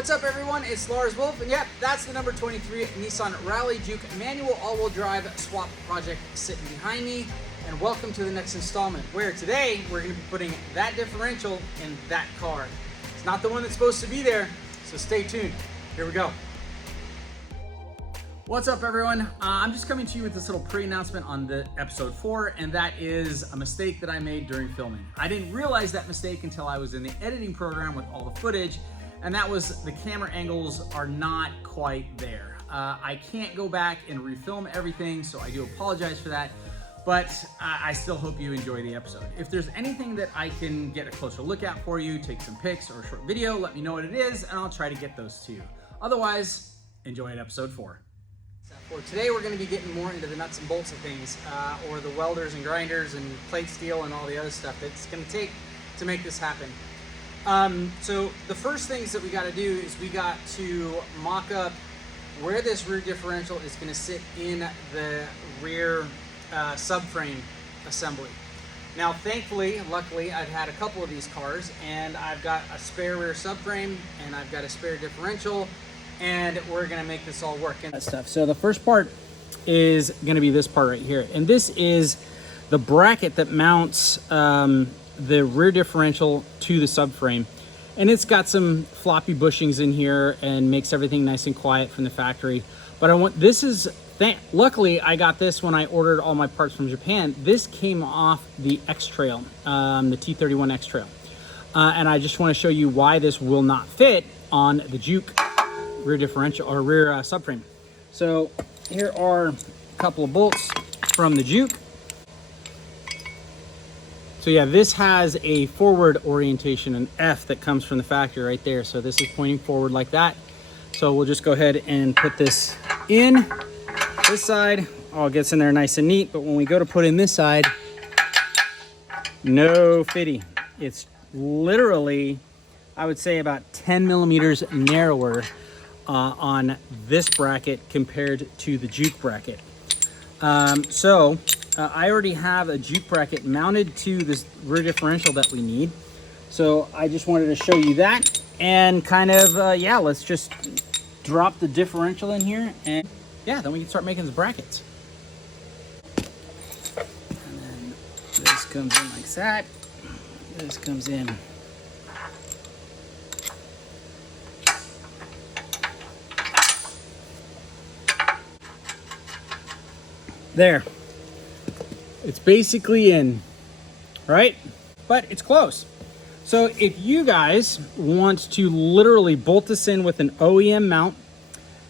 What's up everyone, it's Lars Wolf, and yep, that's the number 23 Nissan Rally Juke manual all-wheel drive swap project sitting behind me. And welcome to the next installment, where today we're going to be putting that differential in that car. It's not the one that's supposed to be there, so stay tuned. Here we go. What's up everyone? I'm just coming to you with this little pre-announcement on the episode 4, and that is a mistake that I made during filming. I didn't realize that mistake until I was in the editing program with all the footage, and that was the camera angles are not quite there. I can't go back and refilm everything, so I do apologize for that, but I still hope you enjoy the episode. If there's anything that I can get a closer look at for you, take some pics or a short video, let me know what it is, and I'll try to get those to you. Otherwise, enjoy episode 4. For today, we're going to be getting more into the nuts and bolts of things, or the welders and grinders and plate steel and all the other stuff that's going to take to make this happen. So the first things that we got to do is we got to mock up where this rear differential is going to sit in the rear subframe assembly. Now, thankfully, luckily, I've had a couple of these cars, and I've got a spare rear subframe and I've got a spare differential, and we're going to make this all work and that stuff. So the first part is going to be this part right here, and this is the bracket that mounts the rear differential to the subframe, and it's got some floppy bushings in here and makes everything nice and quiet from the factory. But luckily I got this when I ordered all my parts from Japan. This came off the X-Trail, the T31 X-Trail, and I just want to show you why this will not fit on the Juke rear differential or rear subframe. So here are a couple of bolts from the Juke. So yeah, this has a forward orientation, an F that comes from the factory right there. So this is pointing forward like that. So we'll just go ahead and put this in this side. All gets in there nice and neat. But when we go to put in this side, no fitty. It's literally, I would say, about 10 millimeters narrower on this bracket compared to the Juke bracket. I already have a Juke bracket mounted to this rear differential that we need. So I just wanted to show you that, and kind of, yeah, let's just drop the differential in here, and yeah, then we can start making the brackets. And then this comes in like that. This comes in. There. It's basically in, right? But it's close. So if you guys want to literally bolt this in with an OEM mount,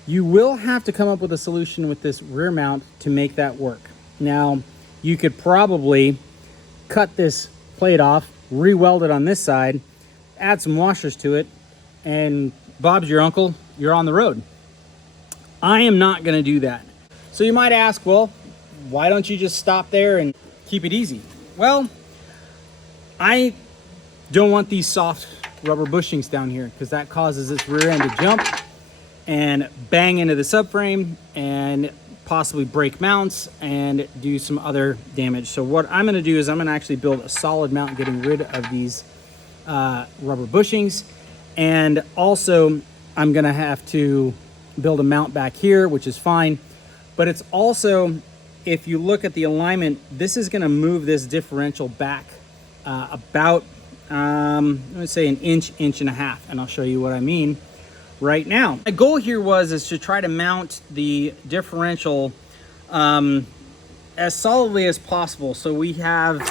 you will have to come up with a solution with this rear mount to make that work. Now, you could probably cut this plate off, re-weld it on this side, add some washers to it, and Bob's your uncle, you're on the road. I am not gonna do that. So you might ask, well, why don't you just stop there and keep it easy? Well, I don't want these soft rubber bushings down here, because that causes this rear end to jump and bang into the subframe and possibly break mounts and do some other damage. So what I'm going to do is I'm going to actually build a solid mount, getting rid of these rubber bushings. And also I'm going to have to build a mount back here, which is fine. But it's also, if you look at the alignment, this is going to move this differential back about, let's say, an inch and a half. And I'll show you what I mean right now. My goal here is to try to mount the differential as solidly as possible. So we have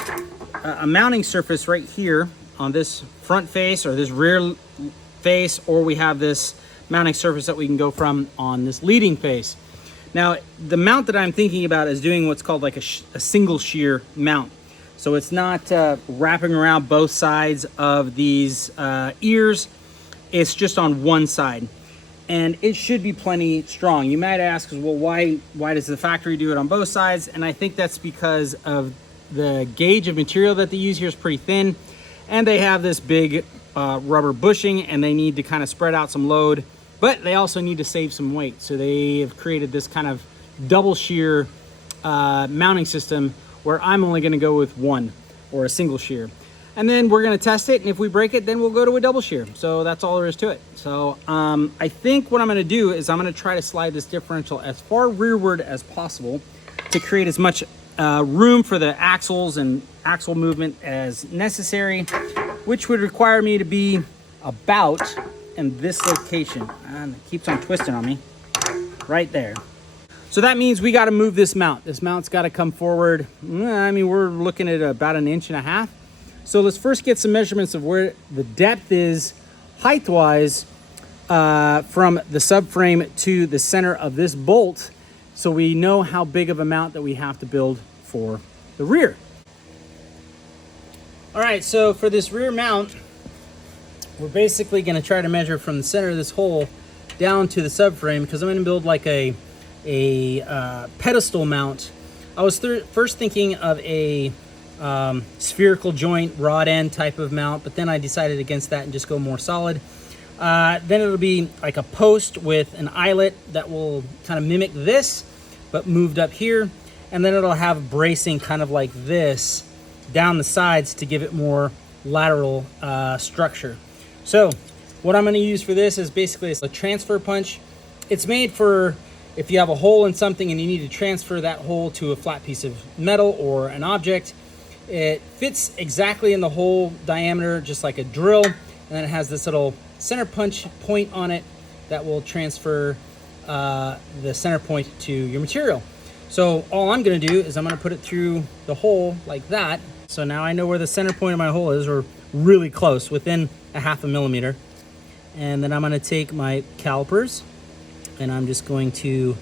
a mounting surface right here on this front face or this rear face, or we have this mounting surface that we can go from on this leading face. Now, the mount that I'm thinking about is doing what's called like a single shear mount. So it's not wrapping around both sides of these ears. It's just on one side. And it should be plenty strong. You might ask, well, why does the factory do it on both sides? And I think that's because of the gauge of material that they use here is pretty thin. And they have this big rubber bushing, and they need to kind of spread out some load. But they also need to save some weight. So they have created this kind of double shear mounting system where I'm only going to go with one, or a single shear. And then we're gonna test it, and if we break it, then we'll go to a double shear. So that's all there is to it. So I think what I'm gonna do is I'm gonna try to slide this differential as far rearward as possible to create as much room for the axles and axle movement as necessary, which would require me to be about in this location. And it keeps on twisting on me, right there. So that means we gotta move this mount. This mount's gotta come forward. I mean, we're looking at about 1.5 inches. So let's first get some measurements of where the depth is height-wise from the subframe to the center of this bolt, so we know how big of a mount that we have to build for the rear. All right, so for this rear mount, we're basically gonna try to measure from the center of this hole down to the subframe, because I'm gonna build like a pedestal mount. I was first thinking of a spherical joint rod end type of mount, but then I decided against that and just go more solid. Then it'll be like a post with an eyelet that will kind of mimic this, but moved up here. And then it'll have bracing kind of like this down the sides to give it more lateral structure. So what I'm gonna use for this is basically a transfer punch. It's made for if you have a hole in something and you need to transfer that hole to a flat piece of metal or an object. It fits exactly in the hole diameter, just like a drill. And then it has this little center punch point on it that will transfer the center point to your material. So all I'm gonna do is I'm gonna put it through the hole like that. So now I know where the center point of my hole is, or really close, within 1/2 millimeter. And then I'm gonna take my calipers and I'm just going to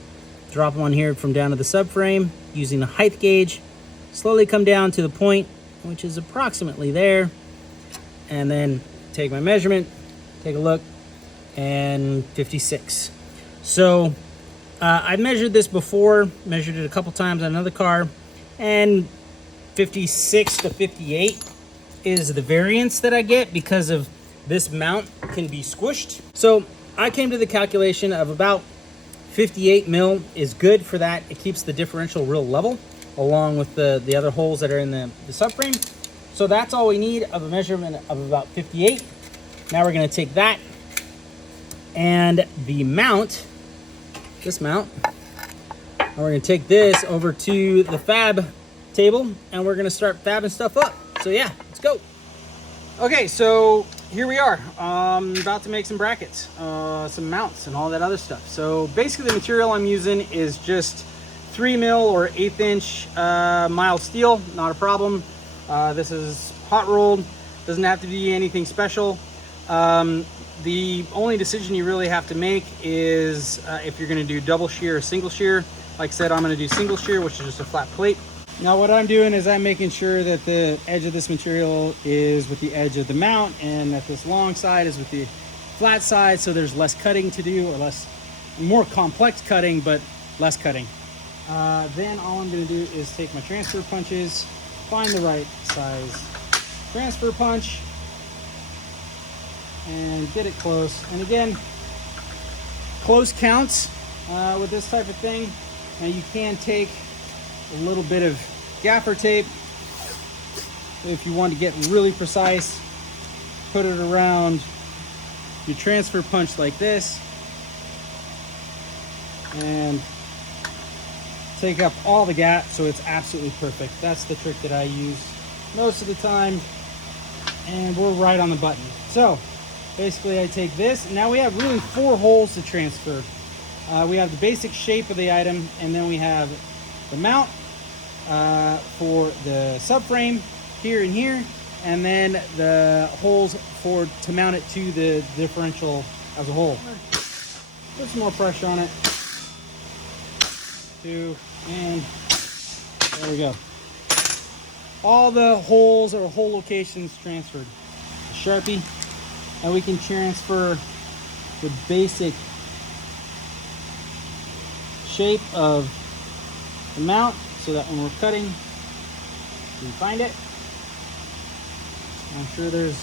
drop them on here from down to the subframe using the height gauge. Slowly come down to the point, which is approximately there. And then take my measurement, take a look, and 56. So I measured this before, measured it a couple times on another car, and 56 to 58 is the variance that I get because of this mount can be squished. So I came to the calculation of about 58 mil is good for that. It keeps the differential real level along with the other holes that are in the subframe. So that's all we need, of a measurement of about 58. Now we're gonna take that and the mount, this mount, and we're gonna take this over to the fab table and we're gonna start fabbing stuff up. So yeah, let's go. Okay, so here we are. About to make some brackets, some mounts and all that other stuff. So basically the material I'm using is just 3 mil or 1/8 inch mild steel, not a problem. This is hot rolled, doesn't have to be anything special. The only decision you really have to make is if you're gonna do double shear or single shear. Like I said, I'm gonna do single shear, which is just a flat plate. Now what I'm doing is I'm making sure that the edge of this material is with the edge of the mount and that this long side is with the flat side, so there's less cutting to do, or more complex cutting, but less cutting. Then all I'm gonna do is take my transfer punches, find the right size transfer punch, and get it close. And again, close counts with this type of thing. Now you can take a little bit of gaffer tape if you want to get really precise. Put it around your transfer punch like this and take up all the gap so it's absolutely perfect. That's the trick that I use most of the time, and we're right on the button. So basically I take this, and now we have really 4 holes to transfer. We have the basic shape of the item, and then we have the mount for the subframe here and here, and then the holes to mount it to the differential as a whole. Put some more pressure on it. 2, and there we go. All the holes or hole locations transferred. A Sharpie, and we can transfer the basic shape of the mount so that when we're cutting, we find it. I'm sure there's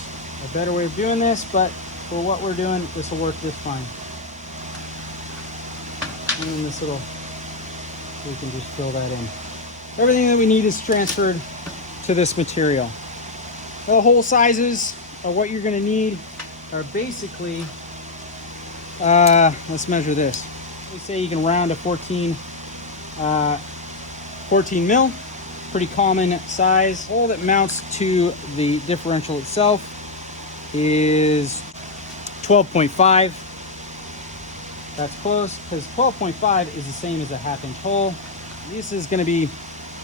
a better way of doing this, but for what we're doing, this will work just fine. And then this little, we can just fill that in. Everything that we need is transferred to this material. The hole sizes of what you're gonna need are basically, let's measure this. We say you can round to 14 mil, pretty common size. Hole that mounts to the differential itself is 12.5. That's close, because 12.5 is the same as a 1/2 inch hole. This is gonna be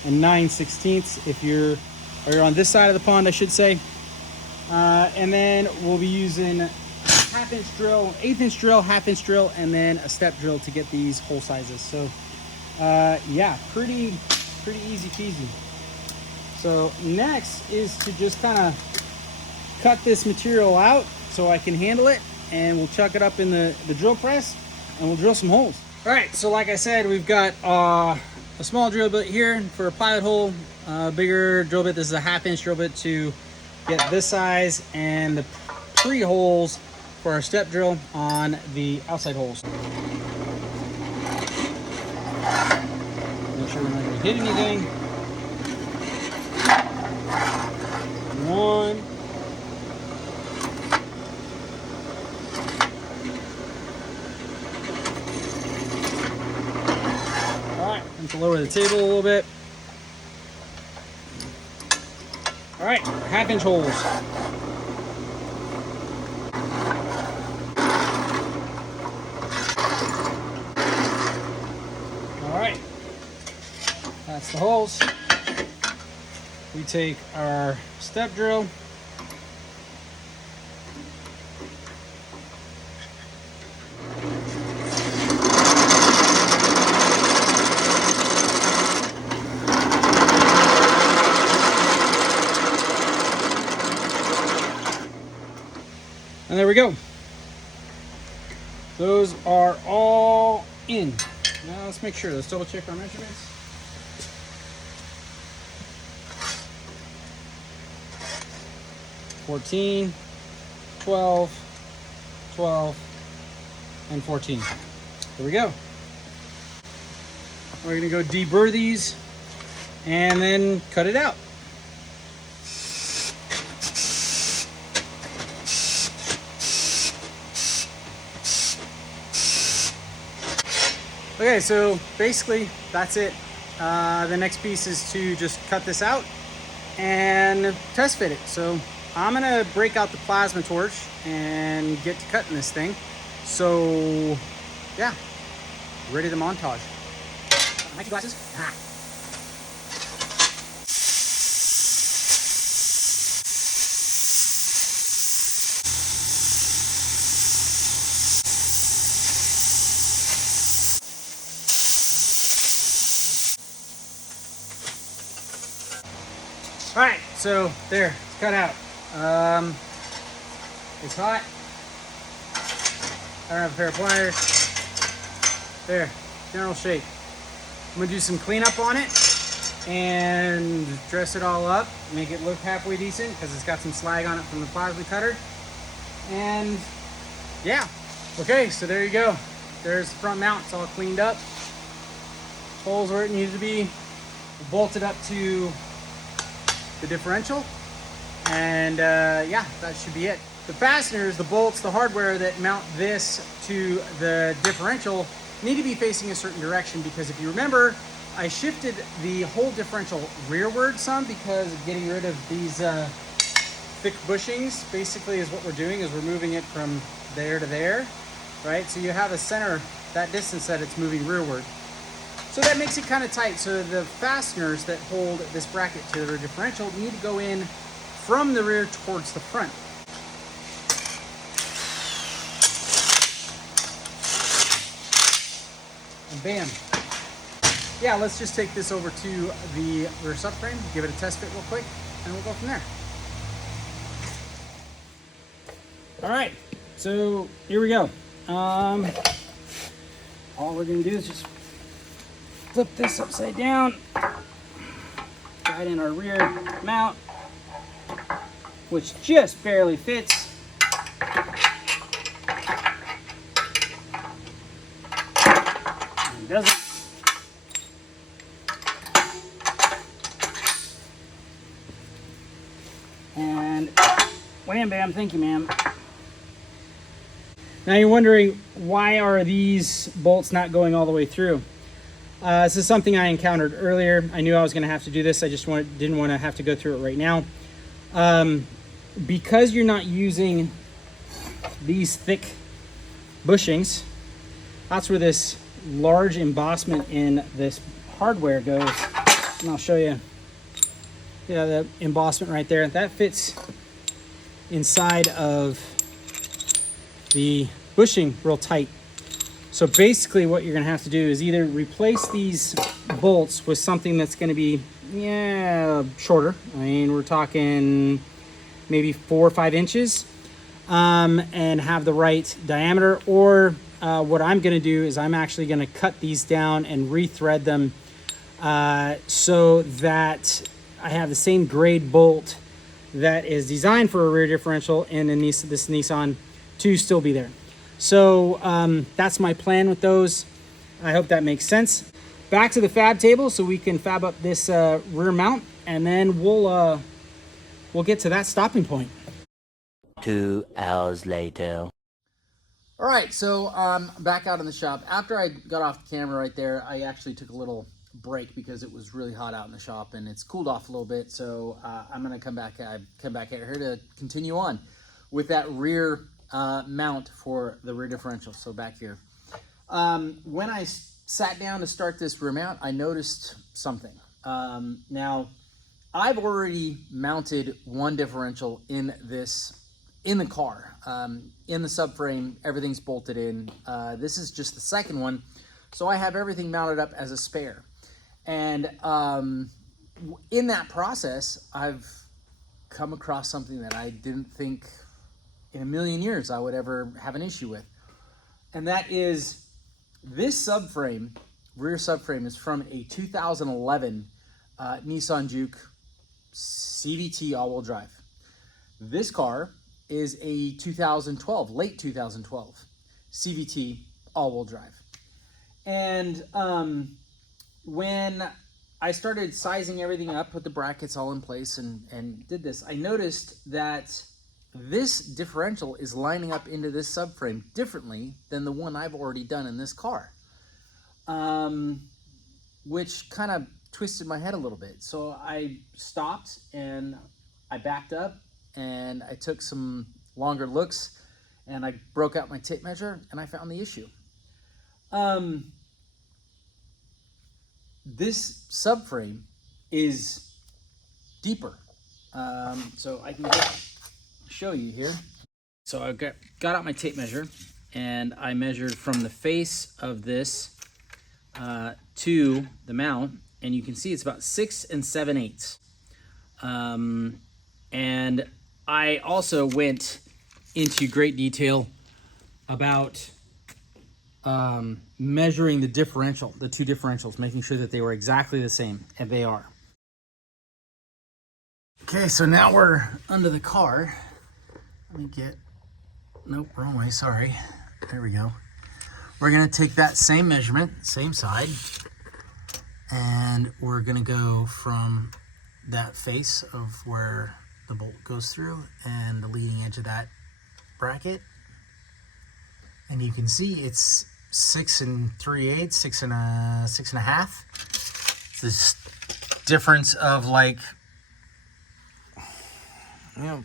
a 9/16 if you're on this side of the pond, I should say. And then we'll be using 1/2 inch drill, 1/8 inch drill, 1/2 inch drill, and then a step drill to get these hole sizes. So yeah, pretty easy peasy. So next is to just kind of cut this material out so I can handle it, and we'll chuck it up in the drill press and we'll drill some holes. All right, so like I said, we've got a small drill bit here for a pilot hole, a bigger drill bit. This is a 1/2 inch drill bit to get this size, and the pre-holes for our step drill on the outside holes. Make sure we're not going to hit anything. One. All right, and to lower the table a little bit. All right, 1/2 inch holes. All right, that's the holes. We take our step drill. And there we go. Those are all in. Now let's make sure. Let's double check our measurements. "14, 12, 12, and 14. There we go. We're gonna go deburr these and then cut it out. Okay, so basically that's it. The next piece is to just cut this out and test fit it. So I'm gonna break out the plasma torch and get to cutting this thing. So yeah, ready to montage. Nike glasses. All right, so there, it's cut out. It's hot. I don't have a pair of pliers. There, general shape. I'm gonna do some cleanup on it and dress it all up, make it look halfway decent because it's got some slag on it from the plasma cutter. And yeah, okay, so there you go. There's the front mount, it's all cleaned up. Holes where it needed to be, bolted up to the differential, and yeah, that should be it. The fasteners, the bolts, the hardware that mount this to the differential need to be facing a certain direction, because if you remember, I shifted the whole differential rearward some because getting rid of these thick bushings basically is what we're doing, is we're moving it from there to there, right? So you have a center, that distance that it's moving rearward. So that makes it kind of tight. So the fasteners that hold this bracket to the differential need to go in from the rear towards the front. And bam. Yeah, let's just take this over to the rear subframe, give it a test fit real quick, and we'll go from there. All right, so here we go. All we're gonna do is just flip this upside down, right in our rear mount, which just barely fits. And doesn't. And and wham bam, thank you ma'am. Now you're wondering, why are these bolts not going all the way through? This is something I encountered earlier. I knew I was going to have to do this. I just didn't want to have to go through it right now. Because you're not using these thick bushings, that's where this large embossment in this hardware goes. And I'll show you. Yeah, the embossment right there. That fits inside of the bushing real tight. So basically what you're going to have to do is either replace these bolts with something that's going to be shorter. I mean, we're talking maybe 4 or 5 inches, and have the right diameter, or what I'm going to do is I'm actually going to cut these down and rethread them so that I have the same grade bolt that is designed for a rear differential and in this Nissan to still be there. So that's my plan with those. I hope that makes sense. Back to the fab table so we can fab up this rear mount, and then we'll get to that stopping point. 2 hours later. All right, so back out in the shop. After I got off the camera right there, I actually took a little break because it was really hot out in the shop and it's cooled off a little bit. So I'm gonna come back out here to continue on with that rear mount for the rear differential. So back here, when I sat down to start this rear mount, I noticed something. Now I've already mounted one differential in the car, in the subframe. Everything's bolted in. This is just the second one, so I have everything mounted up as a spare. And in that process, I've come across something that I didn't think in a million years I would ever have an issue with. And that is this subframe, rear subframe, is from a 2011 Nissan JUKE CVT all-wheel drive. This car is a 2012, late 2012 CVT all-wheel drive. And when I started sizing everything up, put the brackets all in place and did this, I noticed that this differential is lining up into this subframe differently than the one I've already done in this car, which kind of twisted my head a little bit. So I stopped and I backed up and I took some longer looks and I broke out my tape measure and I found the issue. This subframe is deeper. So I can show you here. So I got out my tape measure and I measured from the face of this to the mount, and you can see it's about 6 7/8. And I also went into great detail about measuring the differential, the two differentials, making sure that they were exactly the same, and they are. Okay, so now we're under the car. Let me get, nope, wrong way, sorry. There we go. We're gonna take that same measurement, same side, and we're gonna go from that face of where the bolt goes through and the leading edge of that bracket. And you can see it's 6 3/8, 6 1/2. It's this difference of like, you know,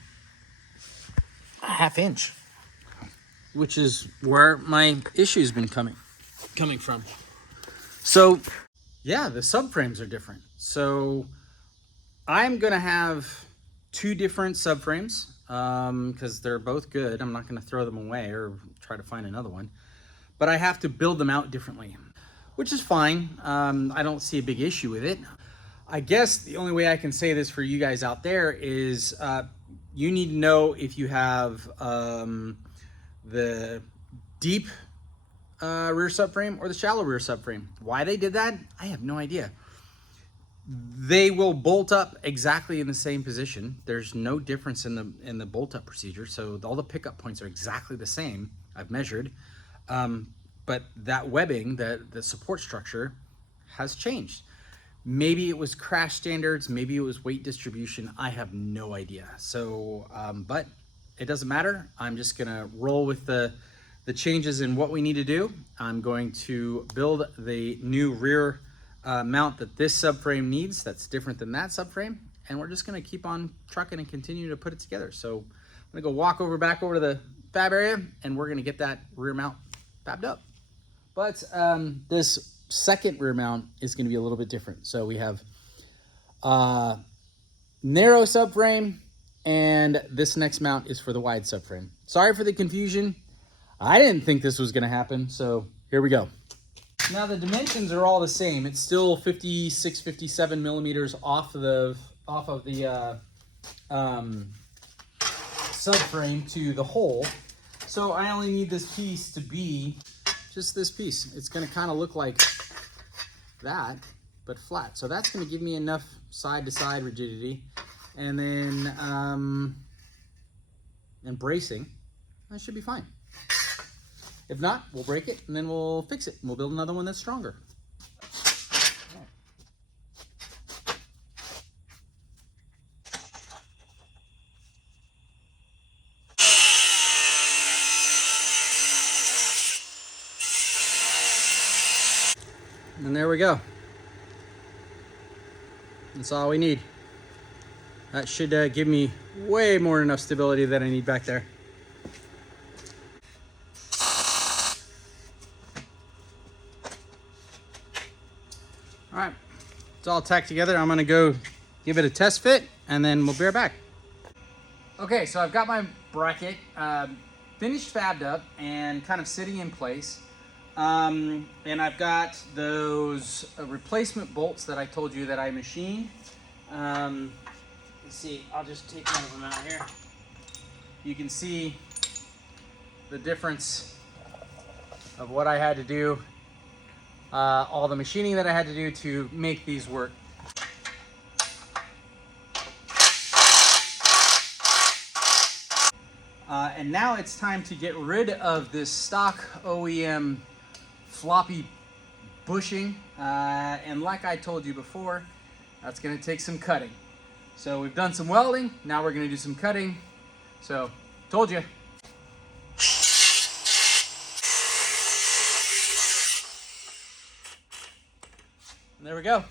a ½ inch, which is where my issue's been coming from. So yeah, the subframes are different. So I'm gonna have 2 different subframes because they're both good. I'm not gonna throw them away or try to find another one, but I have to build them out differently, which is fine. I don't see a big issue with it. I guess the only way I can say this for you guys out there is you need to know if you have the deep rear subframe or the shallow rear subframe. Why they did that, I have no idea. They will bolt up exactly in the same position. There's no difference in the bolt up procedure, so all the pickup points are exactly the same. I've measured, but that webbing, the support structure, has changed. Maybe it was crash standards, maybe it was weight distribution. I have no idea. So, but it doesn't matter. I'm just gonna roll with the changes in what we need to do. I'm going to build the new rear mount that this subframe needs. That's different than that subframe. And we're just gonna keep on trucking and continue to put it together. So I'm gonna go walk back over to the fab area, and we're gonna get that rear mount fabbed up. But this second rear mount is going to be a little bit different. So we have narrow subframe, and this next mount is for the wide subframe. Sorry for the confusion. I didn't think this was going to happen, so here we go. Now the dimensions are all the same. It's still 56, 57 millimeters off of the subframe to the hole. So I only need this piece to be just this piece. It's going to kind of look like that, but flat. So that's going to give me enough side-to-side rigidity, and then and bracing. That should be fine. If not, we'll break it and then we'll fix it and we'll build another one that's stronger. And there we go. That's all we need. That should give me way more than enough stability that I need back there. All right, it's all tacked together. I'm gonna go give it a test fit and then we'll be right back. Okay, so I've got my bracket finished, fabbed up, and kind of sitting in place. And I've got those replacement bolts that I told you that I machined. Let's see, I'll just take one of them out here. You can see the difference of what I had to do, all the machining that I had to do to make these work. And now it's time to get rid of this stock OEM floppy bushing, and like I told you before, that's going to take some cutting. So we've done some welding, now we're going to do some cutting. So, told you. And there we go.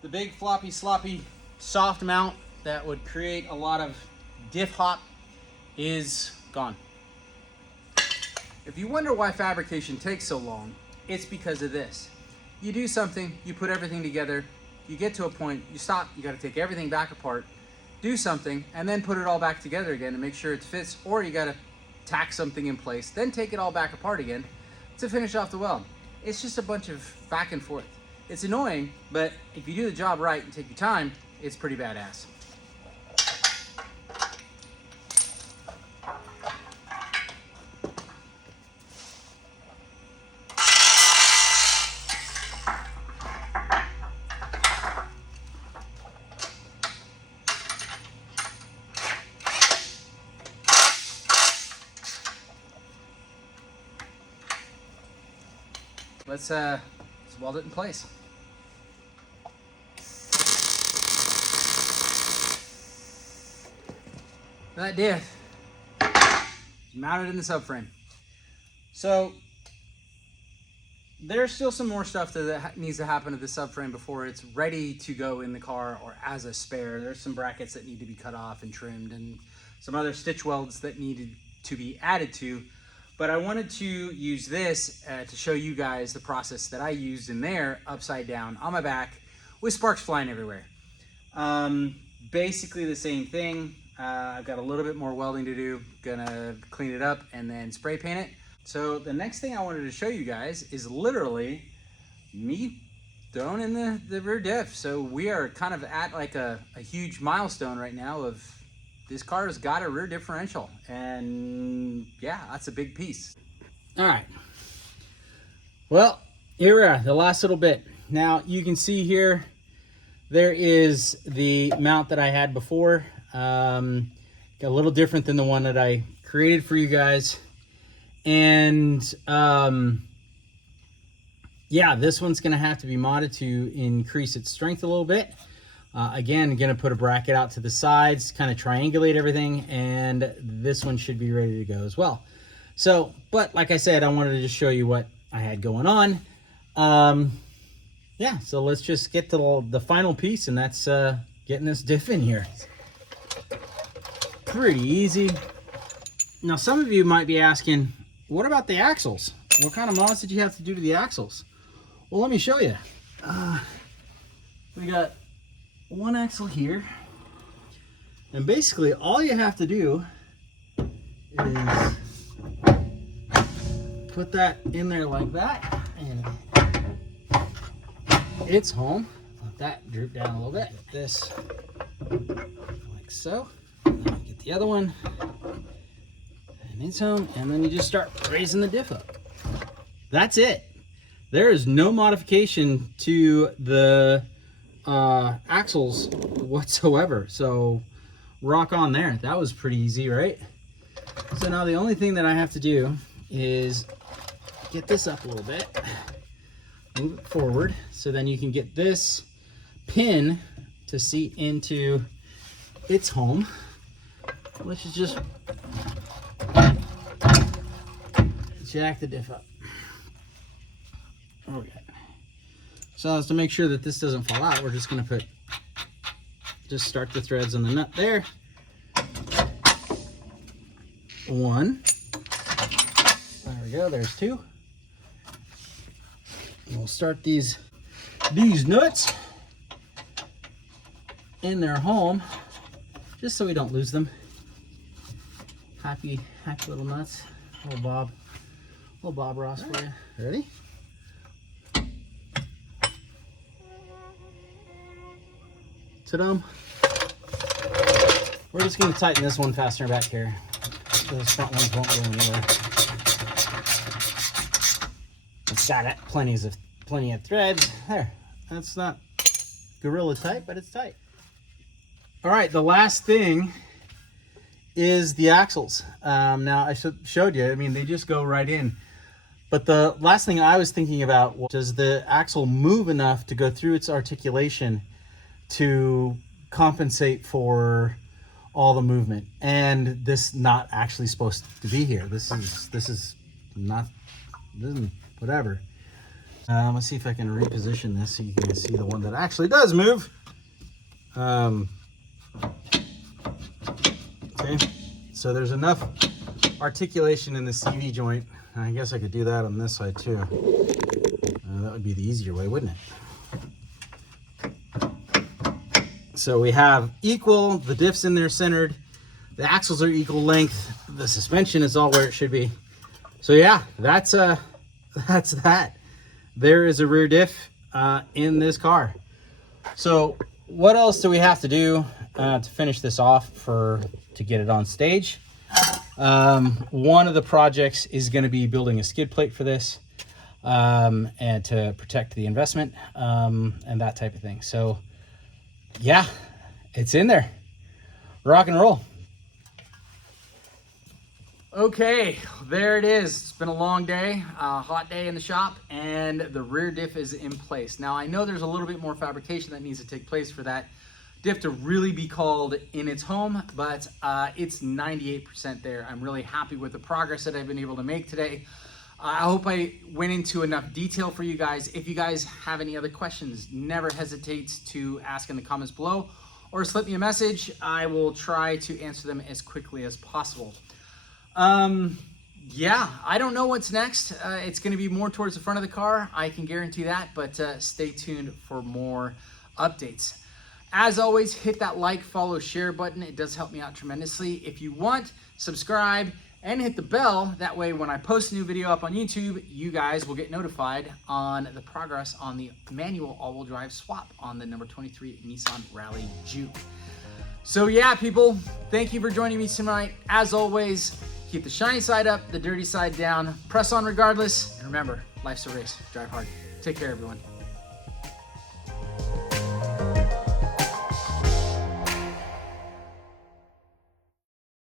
The big floppy, sloppy, soft mount that would create a lot of diff hop is gone. If you wonder why fabrication takes so long, it's because of this. You do something, you put everything together, you get to a point, you stop, you gotta take everything back apart, do something, and then put it all back together again to make sure it fits, or you gotta tack something in place, then take it all back apart again to finish off the weld. It's just a bunch of back and forth. It's annoying, but if you do the job right and take your time, it's pretty badass. Let's weld it in place. That diff is mounted in the subframe. So there's still some more stuff that needs to happen to the subframe before it's ready to go in the car or as a spare. There's some brackets that need to be cut off and trimmed, and some other stitch welds that needed to be added to. But I wanted to use this to show you guys the process that I used in there, upside down on my back with sparks flying everywhere. Basically the same thing. I've got a little bit more welding to do. Gonna clean it up and then spray paint it. So the next thing I wanted to show you guys is literally me throwing in the rear diff. So we are kind of at like a huge milestone right now of this car has got a rear differential, and yeah, that's a big piece. All right, well, here we are, the last little bit. Now you can see here, there is the mount that I had before. Got a little different than the one that I created for you guys. And yeah, this one's gonna have to be modded to increase its strength a little bit. Again, gonna put a bracket out to the sides, kind of triangulate everything, and this one should be ready to go as well. So, but like I said, I wanted to just show you what I had going on. Yeah, so let's just get to the final piece, and that's getting this diff in here. Pretty easy. Now, some of you might be asking, what about the axles? What kind of mods did you have to do to the axles? Well, let me show you. We got one axle here, and basically all you have to do is put that in there like that, and it's home. Let that droop down a little bit. Get this like so. And then get the other one, and it's home. And then you just start raising the diff up. That's it. There is no modification to the axles whatsoever. So rock on there. That was pretty easy, right? So now the only thing that I have to do is get this up a little bit, move it forward, so then you can get this pin to seat into its home, which is just jack the diff up. Okay. So as to make sure that this doesn't fall out, we're just going to just start the threads on the nut there. One. There we go. There's two. And we'll start these nuts in their home, just so we don't lose them. Happy little nuts. Little Bob Ross for you. Ready? Ta-dum. We're just going to tighten this one fastener back here. Those front ones won't go anywhere. It's got plenty of threads. There. That's not gorilla tight, but it's tight. All right, the last thing is the axles. Now I showed you. I mean, they just go right in. But the last thing I was thinking about was, does the axle move enough to go through its articulation to compensate for all the movement? And this not actually supposed to be here. This is whatever. Let's see if I can reposition this so you can see the one that actually does move. Okay, so there's enough articulation in the CV joint. I guess I could do that on this side too. That would be the easier way, wouldn't it? So we have equal, the diff's in there centered, the axles are equal length, the suspension is all where it should be. So yeah, that's that. There is a rear diff in this car. So what else do we have to do to finish this off to get it on stage? One of the projects is going to be building a skid plate for this, and to protect the investment, and that type of thing. So yeah, it's in there. Rock and roll. Okay, there it is. It's been a long day, hot day in the shop, and the rear diff is in place. Now I know there's a little bit more fabrication that needs to take place for that diff to really be called in its home, but it's 98% there. I'm really happy with the progress that I've been able to make today. I hope I went into enough detail for you guys. If you guys have any other questions, never hesitate to ask in the comments below or slip me a message. I will try to answer them as quickly as possible. Yeah, I don't know what's next. It's going to be more towards the front of the car. I can guarantee that, but stay tuned for more updates. As always, hit that like, follow, share button. It does help me out tremendously. If you want, subscribe and hit the bell. That way, when I post a new video up on YouTube, you guys will get notified on the progress on the manual all-wheel drive swap on the number 23 Nissan Rally Juke. So yeah, people, thank you for joining me tonight. As always, keep the shiny side up, the dirty side down. Press on regardless. And remember, life's a race. Drive hard. Take care, everyone.